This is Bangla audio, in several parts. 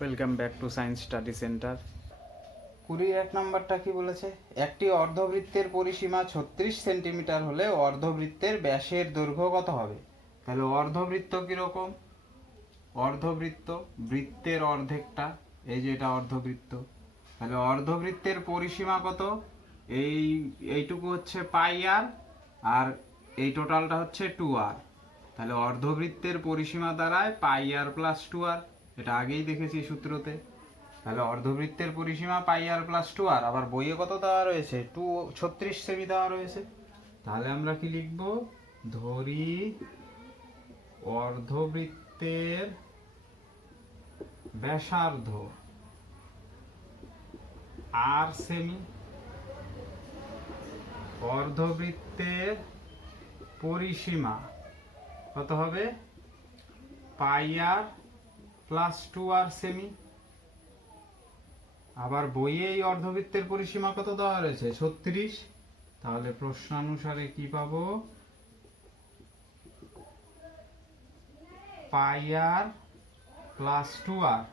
Welcome back to science study centre কুড়ি এক নম্বরটা কি বলেছে? একটি অর্ধবৃত্তের পরিসীমা ছত্রিশ সেন্টিমিটার হলে অর্ধবৃত্তের ব্যাসের দৈর্ঘ্য কত হবে? তাহলে অর্ধবৃত্ত কীরকম? অর্ধবৃত্ত বৃত্তের অর্ধেকটা, এই যে এটা অর্ধবৃত্ত, তাহলে অর্ধবৃত্তের পরিসীমা কত? এই, এইটুকু হচ্ছে পাই আর আর এই টোটালটা হচ্ছে টু আর, তাহলে অর্ধবৃত্তের পরিসীমা দাঁড়ায় পাই আর প্লাস টু আর। এটা আগেই দেখেছি সূত্রতে। তাহলে অর্ধবৃত্তের পরিসীমা পাই আর প্লাস টু আর আবার বইয়ে কত দেওয়া রয়েছে? টু ছত্রিশ সেমি দেওয়া রয়েছে। তাহলে আমরা কি লিখব? ধরি অর্ধবৃত্তের ব্যাসার্ধ আর সেমি অর্ধবৃত্তের পরিসীমা কত হবে? Pi r plus two r semi আবার বইয়ে এই অর্ধবৃত্তের পরিসীমা কত দেওয়া রয়েছে ছত্রিশ। তাহলে প্রশ্নানুসারে কি পাবো? পাই আর প্লাস টু আর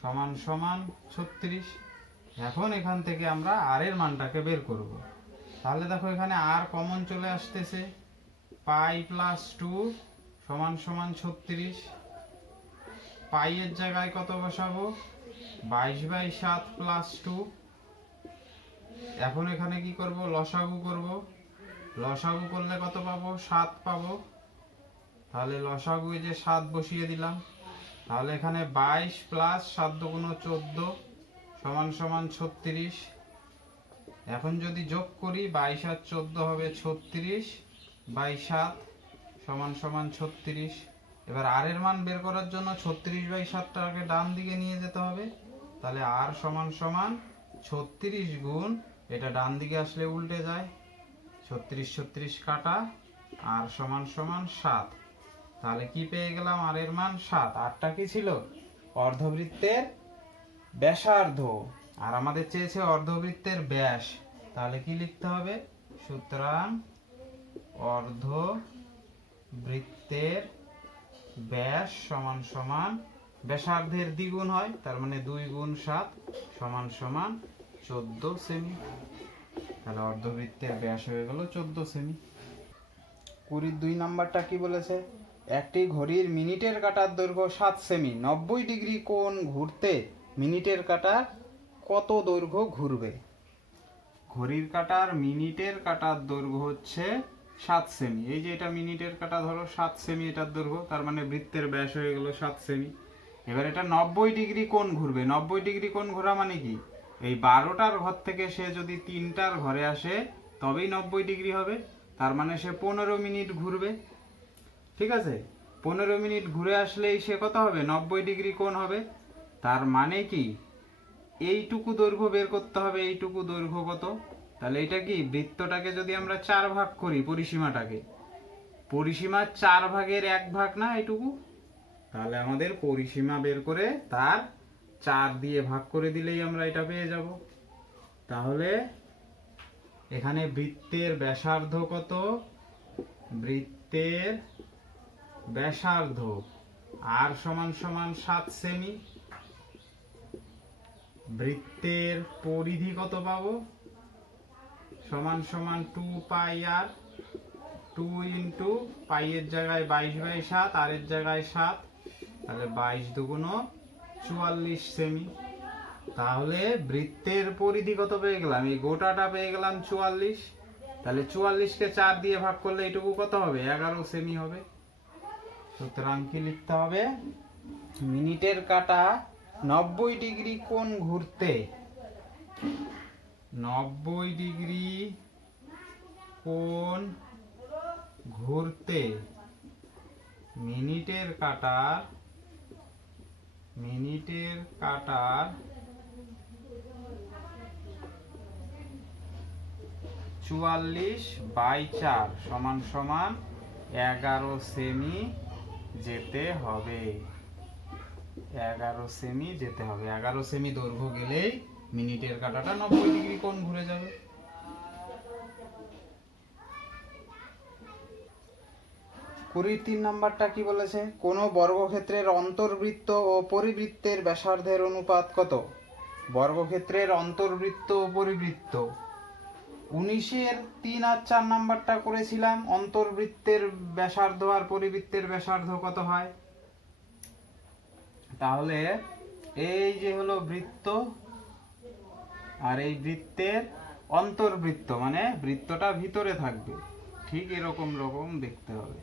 সমান সমান ছত্রিশ। এখন এখান থেকে আমরা আর এর মানটাকে বের করব। তাহলে দেখো এখানে আর কমন চলে আসতেছে। পাই প্লাস টু সমান সমান ছত্রিশ। পাইয়ের জায়গায় কত বসাবো? বাইশ বাই সাত প্লাস টু এখন এখানে কি করব? লসাগু করব। লসাগু করলে কত পাবো? সাত পাবো। তাহলে লসাগু যে সাত বসিয়ে দিলাম। তাহলে এখানে বাইশ প্লাস সাত দুগুণ চোদ্দ সমান সমান ছত্রিশ। এখন যদি যোগ করি, বাইশ আর চোদ্দ হবে ছত্রিশ বাই সাত সমান সমান ছত্রিশ। এবার আর এর মান বের করার জন্য ছত্রিশ বাই সাতটাকে ডান দিকে নিয়ে যেতে হবে। তাহলে আর সমান সমান ছত্রিশ গুণ, এটা ডান দিকে আসলে উল্টে যায়। ছত্রিশ ছত্রিশ কাটা আর সমান সমান সাত। তাহলে কি পেয়ে গেলাম আর এর মান সাত? আটটা কি ছিল? অর্ধবৃত্তের ব্যাসার্ধ। আর আমাদের চেয়েছে অর্ধবৃত্তের ব্যাস। তাহলে কি লিখতে হবে? সুতরাং অর্ধ বৃত্তের ব্যাস সমান সমান, ব্যাসার্ধের দ্বিগুণ হয়, তার মানে দুই গুণ সাত সমান সমান চোদ্দ সেমি। তাহলে অর্ধবৃত্তের ব্যাস হয়ে গেল চোদ্দ সেমি। কুড়ির দুই নাম্বারটা কি বলেছে? একটি ঘড়ির মিনিটের কাটার দৈর্ঘ্য সাত সেমি। নব্বই ডিগ্রি কোণ ঘুরতে মিনিটের কাটার কত দৈর্ঘ্য ঘুরবে? ঘড়ির কাটার মিনিটের কাটার দৈর্ঘ্য হচ্ছে সাত সেমি এই যে এটা মিনিটের কাটা, ধরো সাত সেমি এটার দৈর্ঘ্য, তার মানে বৃত্তের ব্যাস হয়ে গেল সাত সেমি এবার এটা নব্বই ডিগ্রি কোণ ঘুরবে। নব্বই ডিগ্রি কোণ ঘোরা মানে কি? এই বারোটার ঘর থেকে সে যদি তিনটার ঘরে আসে, তবেই নব্বই ডিগ্রি হবে। তার মানে সে পনেরো মিনিট ঘুরবে। ঠিক আছে? পনেরো মিনিট ঘুরে আসলেই সে কত হবে? নব্বই ডিগ্রি কোণ হবে। তার মানে কি? এইটুকু দৈর্ঘ্য বের করতে হবে। এইটুকু দৈর্ঘ্য কত? তাহলে এটা কি? বৃত্তটাকে যদি আমরা চার ভাগ করি, পরিসীমাটাকে। পরিসীমা চার ভাগের এক ভাগ না এটুকু? তাহলে আমাদের পরিসীমা বের করে তার চার দিয়ে ভাগ করে দিলেই আমরা এটা পেয়ে যাব। তাহলে এখানে বৃত্তের ব্যাসার্ধ কত? বৃত্তের ব্যাসার্ধ আর সমান সমান সাত সেমি। বৃত্তের পরিধি কত পাবো? সমান সমান two pi r two into পাইয়ের জায়গায় বাইশ বাই সাত আর এর জায়গায় সাত, তাহলে বাইশ দুগুণ চুয়াল্লিশ সেমি তাহলে বৃত্তের পরিধি কত পেয়ে গেলাম? এই গোটাটা পেয়ে গেলাম চুয়াল্লিশ। তাহলে চুয়াল্লিশকে চার দিয়ে ভাগ করলে এইটুকু কত হবে? এগারো সেমি হবে। সুতরাং কি লিখতে হবে? মিনিটের কাটা নব্বই ডিগ্রি কোণ ঘুরতে নব্বই ডিগ্রি কোণ ঘুরতে। মিনিটের কাটার মিনিটের কাটার চুয়াল্লিশ বাই চার সমান সমান এগারো সেমি যেতে হবে। এগারো সেমি যেতে হবে। এগারো সেমি দৈর্ঘ্য গেলেই মিনিটের কাটাটা নব্বই ডিগ্রি কোণ ঘুরে যাবে। কুড়ির তিন নাম্বারটা কি বলেছে? কোনো বর্গক্ষেত্রের অন্তর্বৃত্ত ও পরিবৃত্তের ব্যাসার্ধের অনুপাত কত? বর্গক্ষেত্রের অন্তর্বৃত্ত ও পরিবৃত্ত। উনিশের তিন আর চার নাম্বারটা করেছিলাম, অন্তর্বৃত্তের ব্যাসার্ধ আর পরিবৃত্তের ব্যাসার্ধ কত হয়? তাহলে এই যে হলো বৃত্ত আর এই বৃত্তের অন্তর্বৃত্ত মানে বৃত্তটা ভিতরে থাকবে। ঠিক এরকম রকম দেখতে হবে।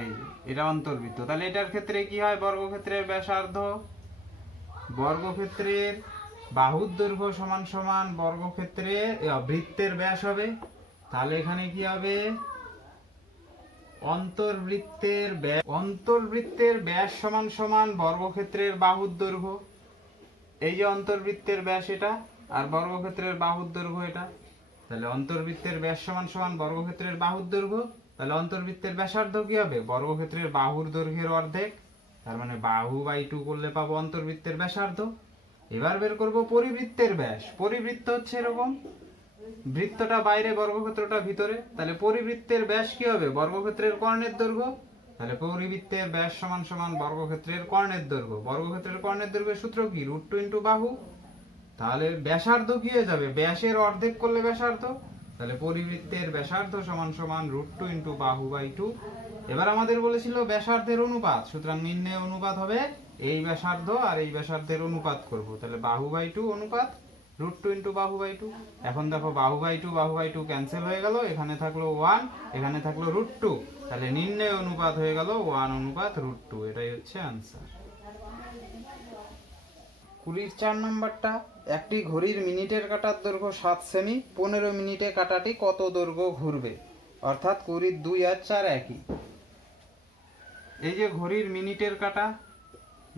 এই এটা অন্তর্বৃত্ত। তাহলে এটার ক্ষেত্রে কি হয়? বর্গক্ষেত্রের ব্যাসার্ধ। বর্গক্ষেত্রের বাহুর দৈর্ঘ্য সমান সমান বর্গক্ষেত্রে বৃত্তের ব্যাস হবে। তাহলে এখানে কি হবে? অন্তর্বৃত্তের ব্যাস অন্তর্বৃত্তের ব্যাস সমান সমান বর্গক্ষেত্রের বাহুর দৈর্ঘ্য। এই যে অন্তর্বৃত্তের ব্যাস এটা আর বর্গক্ষেত্রের বাহুর দৈর্ঘ্য এটা। তাহলে অন্তর্বৃত্তের ব্যাস সমান সমান বর্গক্ষেত্রের বাহুর দৈর্ঘ্য। তাহলে অন্তর্বৃত্তের ব্যাসার্ধ কি হবে? বর্গক্ষেত্রের বাহুর দৈর্ঘ্যের অর্ধেক। তার মানে বাহু বাই টু করলে পাবো অন্তর্বৃত্তের ব্যাসার্ধ। এবার বের করব পরিবৃত্তের ব্যাস। পরিবৃত্ত হচ্ছে এরকম। বৃত্তটা বাইরে, বর্গক্ষেত্রটা ভিতরে। তাহলে পরিবৃত্তের ব্যাস কি হবে? বর্গক্ষেত্রের কর্ণের দৈর্ঘ্য। তাহলে পরিবৃত্তের ব্যাস সমান সমান বর্গক্ষেত্রের কর্ণের দৈর্ঘ্য। বর্গক্ষেত্রের কর্ণের দৈর্ঘ্যের সূত্র কি? রুট টু ইন্টু বাহু। তাহলে ব্যাসার্ধ কি হয়ে যাবে? ব্যাসের অর্ধেক করলে ব্যাসার্ধ। তাহলে পরিবৃত্তের ব্যাসার্ধ সমান সমান রুট টু ইন্টু বাহু বাই টু এবার আমাদের বলেছিল ব্যাসার্ধের অনুপাত। সুতরাং নির্ণয় অনুপাত হবে এই ব্যাসার্ধ আর এই ব্যাসার্ধের অনুপাত করব। তাহলে বাহু বাই টু অনুপাত রুট টু ইন্টু বাহু বাই টু এখন দেখো বাহু বাই টু বাহু বাই টু ক্যান্সেল হয়ে গেল। এখানে থাকল ওয়ান এখানে থাকল রুট টু তাহলে নির্ণয় অনুপাত হয়ে গেল ওয়ান অনুপাত রুট টু এটাই হচ্ছে আনসার কুড়ির চার নম্বরটা, একটি ঘড়ির মিনিটের কাটার দৈর্ঘ্য সাত সেমি, পনেরো মিনিটে কাটাটি কত দৈর্ঘ্য ঘুরবে? অর্থাৎ কুড়ির দুই আর চার একই। এই যে ঘড়ির মিনিটের কাটা,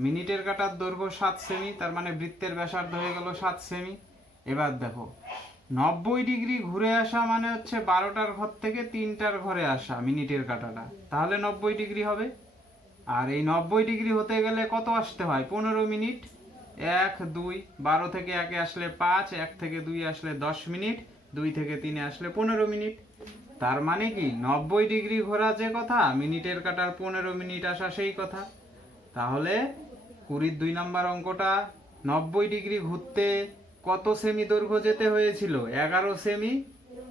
মিনিটের কাটার দৈর্ঘ্য সাত সেমি, তার মানে বৃত্তের ব্যাসার্ধ হয়ে গেল সাত সেমি। এবার দেখো, নব্বই ডিগ্রি ঘুরে আসা মানে হচ্ছে বারোটার ঘর থেকে তিনটার ঘরে আসা মিনিটের কাটাটা। তাহলে নব্বই ডিগ্রি হবে। আর এই নব্বই ডিগ্রি হতে গেলে কত আসতে হয়? পনেরো মিনিট। এক, দুই, বারো থেকে একে আসলে পাঁচ, এক থেকে দুই আসলে দশ মিনিট, দুই থেকে তিনে আসলে পনেরো মিনিট। তার মানে কি? নব্বই ডিগ্রি ঘোরা যে কথা, মিনিটের কাটার পনেরো মিনিট আসা সেই কথা। তাহলে কুড়ির দুই নাম্বার অঙ্কটা নব্বই ডিগ্রি ঘুরতে কত সেমি দৈর্ঘ্য যেতে হয়েছিল? এগারো সেমি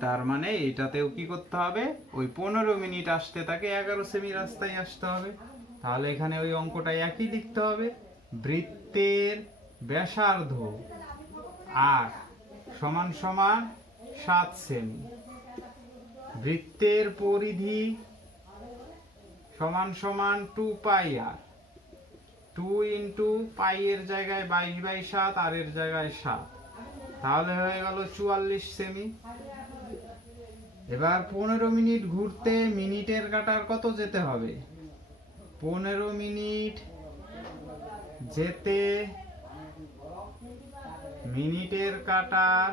তার মানে এটাতেও কি করতে হবে? ওই পনেরো মিনিট আসতে তাকে এগারো সেমি রাস্তায় আসতে হবে। তাহলে এখানে ওই অঙ্কটা একই লিখতে হবে। বৃত্তের ব্যাসার্ধ আর সমান সমান সাত সেমি বৃত্তের পরিধি সমান সমান two pi r two into pi এর জায়গায় বাইশ বাই সাত, আর এর জায়গায় সাত। তাহলে হয়ে গেল চুয়াল্লিশ সেমি। এবার পনেরো মিনিট ঘুরতে মিনিটের কাটার কত যেতে হবে? পনেরো মিনিট যেতে মিনিটের কাটার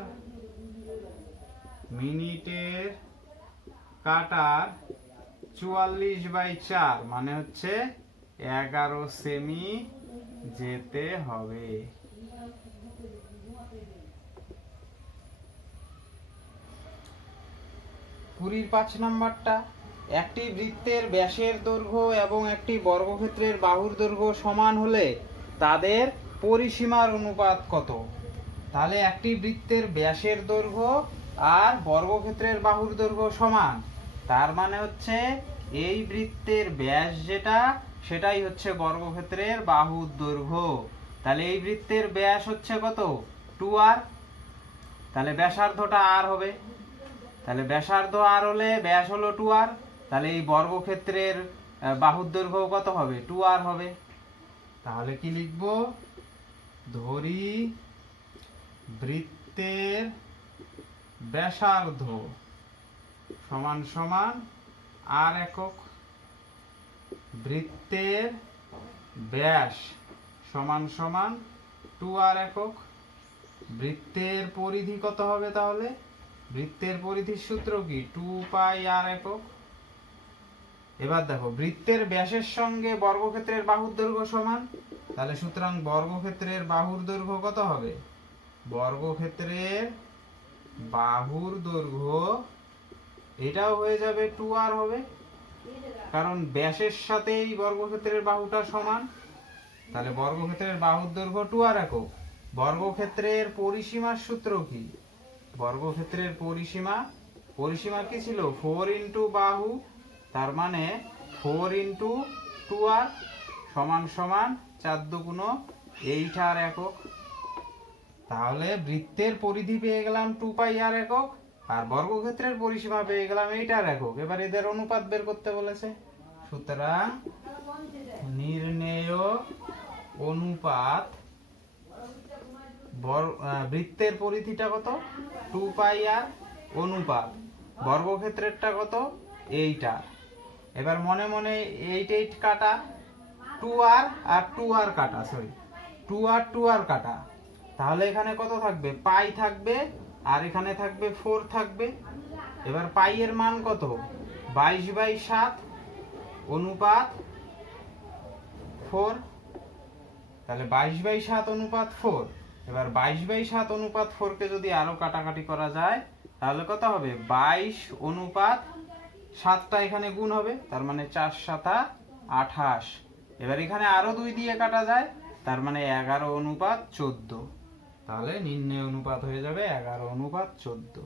মিনিটের কাটার চুয়াল্লিশ বাই চার মানে হচ্ছে এগারো সেমি যেতে হবে। কুড়ির পাঁচ নাম্বারটা, একটি বৃত্তের ব্যাসের দৈর্ঘ্য এবং একটি বর্গক্ষেত্রের বাহুর দৈর্ঘ্য সমান হলে তাদের পরিসীমার অনুপাত কত? তাহলে একটি বৃত্তের ব্যাসের দৈর্ঘ্য আর বর্গক্ষেত্রের বাহুর দৈর্ঘ্য সমান। তার মানে হচ্ছে এই বৃত্তের ব্যাস যেটা, সেটাই হচ্ছে বর্গক্ষেত্রের বাহুর দৈর্ঘ্য। তাহলে এই বৃত্তের ব্যাস হচ্ছে কত? Two r. তাহলে ব্যাসার্ধটা আর হবে। তাহলে ব্যাসার্ধ আর হলে ব্যাস হলো টু আর তাহলে এই বর্গক্ষেত্রের বাহুর দৈর্ঘ্য কত হবে? টু আর হবে। তাহলে কি লিখব? ধরি বৃত্তের ব্যাসার্ধ সমান সমান আর একক বৃত্তের ব্যাস সমান সমান টু আর একক বৃত্তের পরিধি কত হবে তাহলে? বৃত্তের পরিধির সূত্র কি? টু পাই আর একক। এবার দেখো, বৃত্তের ব্যাসের সঙ্গে বর্গক্ষেত্রের বাহুর দৈর্ঘ্য সমান। তাহলে সুতরাং বর্গক্ষেত্রের বাহুর দৈর্ঘ্য কত হবে? বর্গক্ষেত্রের বাহুর দৈর্ঘ্য এটাও হয়ে যাবে টু আর হবে। কারণ ব্যাসের সাথে এই বর্গক্ষেত্রের বাহুটা সমান। তাহলে বর্গক্ষেত্রের বাহুর দৈর্ঘ্য টু আর একক। বর্গক্ষেত্রের পরিসীমার সূত্র কি? বর্গক্ষেত্রের পরিসীমা পরিসীমা কি ছিল? ফোর ইন্টু বাহু, তার মানে ফোর ইন্টু টু আর সমান সমান চার দুগুণ এইট আর একক। তাহলে বৃত্তের পরিধি পেয়ে গেলাম টু পাই আর একক, আর বর্গক্ষেত্রের পরিসীমা পেয়ে গেলাম এইট আর একক। এবার এদের অনুপাত বের করতে বলেছে। সুতরাং নির্ণেয় অনুপাত বর- বৃত্তের পরিধিটা কত? টু পাই আর অনুপাত। বর্গক্ষেত্রেরটা কত? এইট। আর এবার মনে মনে এইট এইট কাটা, two r r two r কাটা sorry two r two r কাটা। তাহলে এখানে কত থাকবে? পাই থাকবে, আর এখানে থাকবে ফোর থাকবে। এবার পাই এর মান কত? বাইশ বাই সাত, অনুপাত ফোর। তাহলে বাইশ বাই সাত অনুপাত ফোর। এবার বাইশ বাই সাত অনুপাত ফোরকে যদি আরও কাটাকাটি করা যায়, তাহলে কত হবে? বাইশ অনুপাত সাতটা এখানে গুণ হবে, তার মানে চার সাতা আঠাশ। এবার এখানে আরও দুই দিয়ে কাটা যায়, তার মানে এগারো অনুপাত চোদ্দ। তাহলে নিম্নে অনুপাত হয়ে যাবে এগারো অনুপাত চোদ্দ।